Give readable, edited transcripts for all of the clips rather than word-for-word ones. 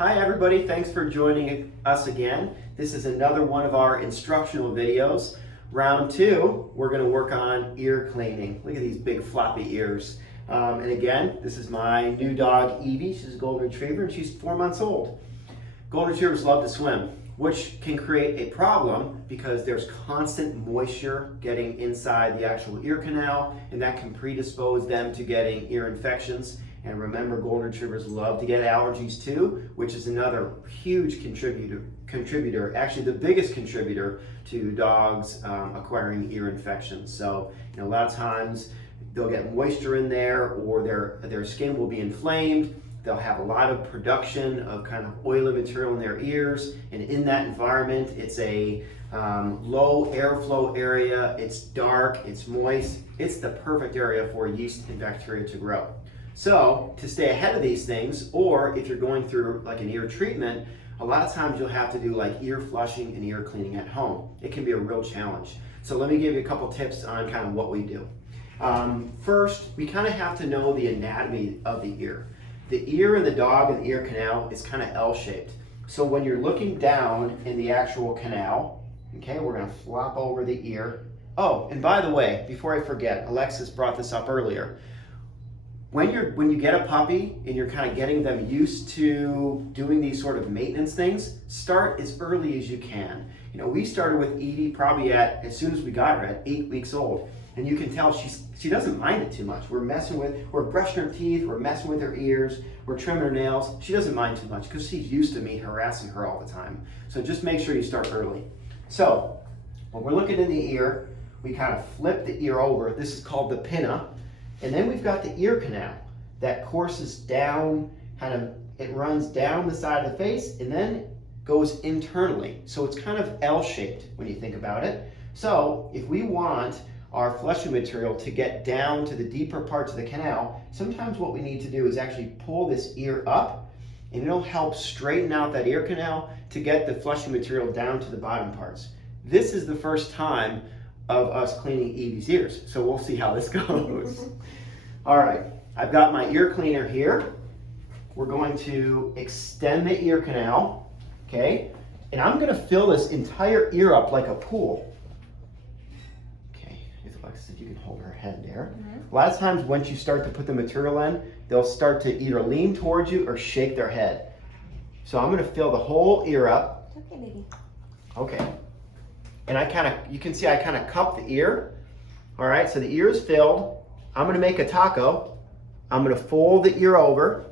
Hi everybody, thanks for joining us again. This is another one of our instructional videos. Round two, we're going to work on ear cleaning. Look at these big floppy ears. And again, this is my new dog Evie. She's a golden retriever and she's 4 months old. Golden retrievers love to swim, which can create a problem because there's constant moisture getting inside the actual ear canal, and that can predispose them to getting ear infections. And remember, golden retrievers love to get allergies too, which is another huge contributor, actually the biggest contributor to dogs acquiring ear infections. So, a lot of times they'll get moisture in there, or their skin will be inflamed. They'll have a lot of production of kind of oily material in their ears, and in that environment, it's a low airflow area, it's dark, it's moist, it's the perfect area for yeast and bacteria to grow. So to stay ahead of these things, or if you're going through like an ear treatment, a lot of times you'll have to do like ear flushing and ear cleaning at home. It can be a real challenge. So let me give you a couple tips on kind of what we do. First, we kind of have to know the anatomy of the ear. The ear in the dog and the ear canal is kind of L-shaped. So when you're looking down in the actual canal, okay, we're gonna flop over the ear. Oh, and by the way, before I forget, Alexis brought this up earlier. When you get a puppy and you're kind of getting them used to doing these sort of maintenance things, start as early as you can. We started with Edie probably as soon as we got her at 8 weeks old. And you can tell she doesn't mind it too much. We're brushing her teeth, we're messing with her ears, we're trimming her nails. She doesn't mind too much because she's used to me harassing her all the time. So just make sure you start early. So when we're looking in the ear, we kind of flip the ear over. This is called the pinna. And then we've got the ear canal that courses down, it runs down the side of the face and then goes internally. So it's kind of L-shaped when you think about it. So if we want our flushing material to get down to the deeper parts of the canal, sometimes what we need to do is actually pull this ear up, and it'll help straighten out that ear canal to get the flushing material down to the bottom parts. This is the first time of us cleaning Evie's ears, so we'll see how this goes. All right, I've got my ear cleaner here. We're going to extend the ear canal, okay? And I'm gonna fill this entire ear up like a pool. If you can hold her head there. A lot of times once you start to put the material in, they'll start to either lean towards you or shake their head. So I'm going to fill the whole ear up. Okay, baby. Okay. And you can see I kind of cup the ear. All right, so the ear is filled. I'm going to make a taco. I'm going to fold the ear over.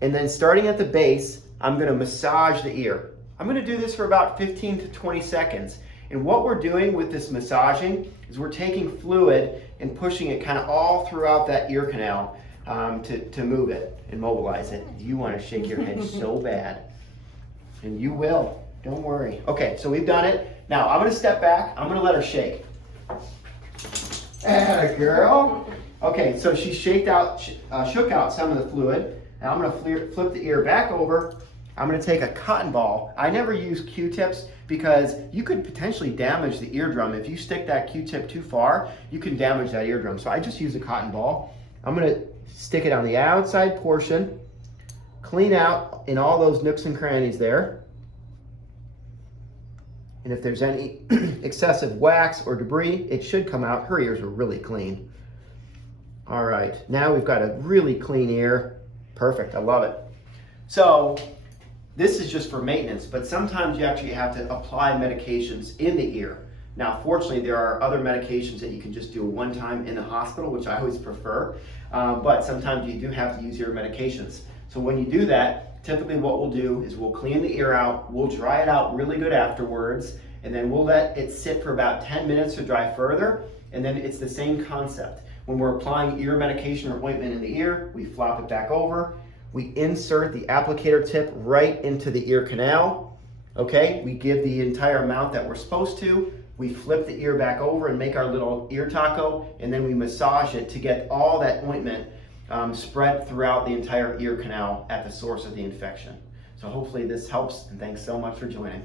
And then starting at the base, I'm going to massage the ear. I'm going to do this for about 15 to 20 seconds. And what we're doing with this massaging is we're taking fluid and pushing it kind of all throughout that ear canal to move it and mobilize it. You want to shake your head so bad. And you will. Don't worry. Okay, so we've done it. Now I'm going to step back. I'm going to let her shake. Atta girl. Okay, so she shook out some of the fluid. Now I'm going to flip the ear back over. I'm going to take a cotton ball. I never use Q-tips because you could potentially damage the eardrum. If you stick that Q-tip too far, you can damage that eardrum. So I just use a cotton ball. I'm going to stick it on the outside portion, clean out in all those nooks and crannies there. And if there's any excessive wax or debris, it should come out. Her ears are really clean. All right, now we've got a really clean ear. Perfect, I love it. So this is just for maintenance, but sometimes you actually have to apply medications in the ear. Now, fortunately, there are other medications that you can just do one time in the hospital, which I always prefer, but sometimes you do have to use your medications. So when you do that, typically what we'll do is we'll clean the ear out, we'll dry it out really good afterwards, and then we'll let it sit for about 10 minutes to dry further, and then it's the same concept. When we're applying ear medication or ointment in the ear, we flop it back over. We insert the applicator tip right into the ear canal, okay? We give the entire amount that we're supposed to. We flip the ear back over and make our little ear taco, and then we massage it to get all that ointment spread throughout the entire ear canal at the source of the infection. So hopefully this helps, and thanks so much for joining.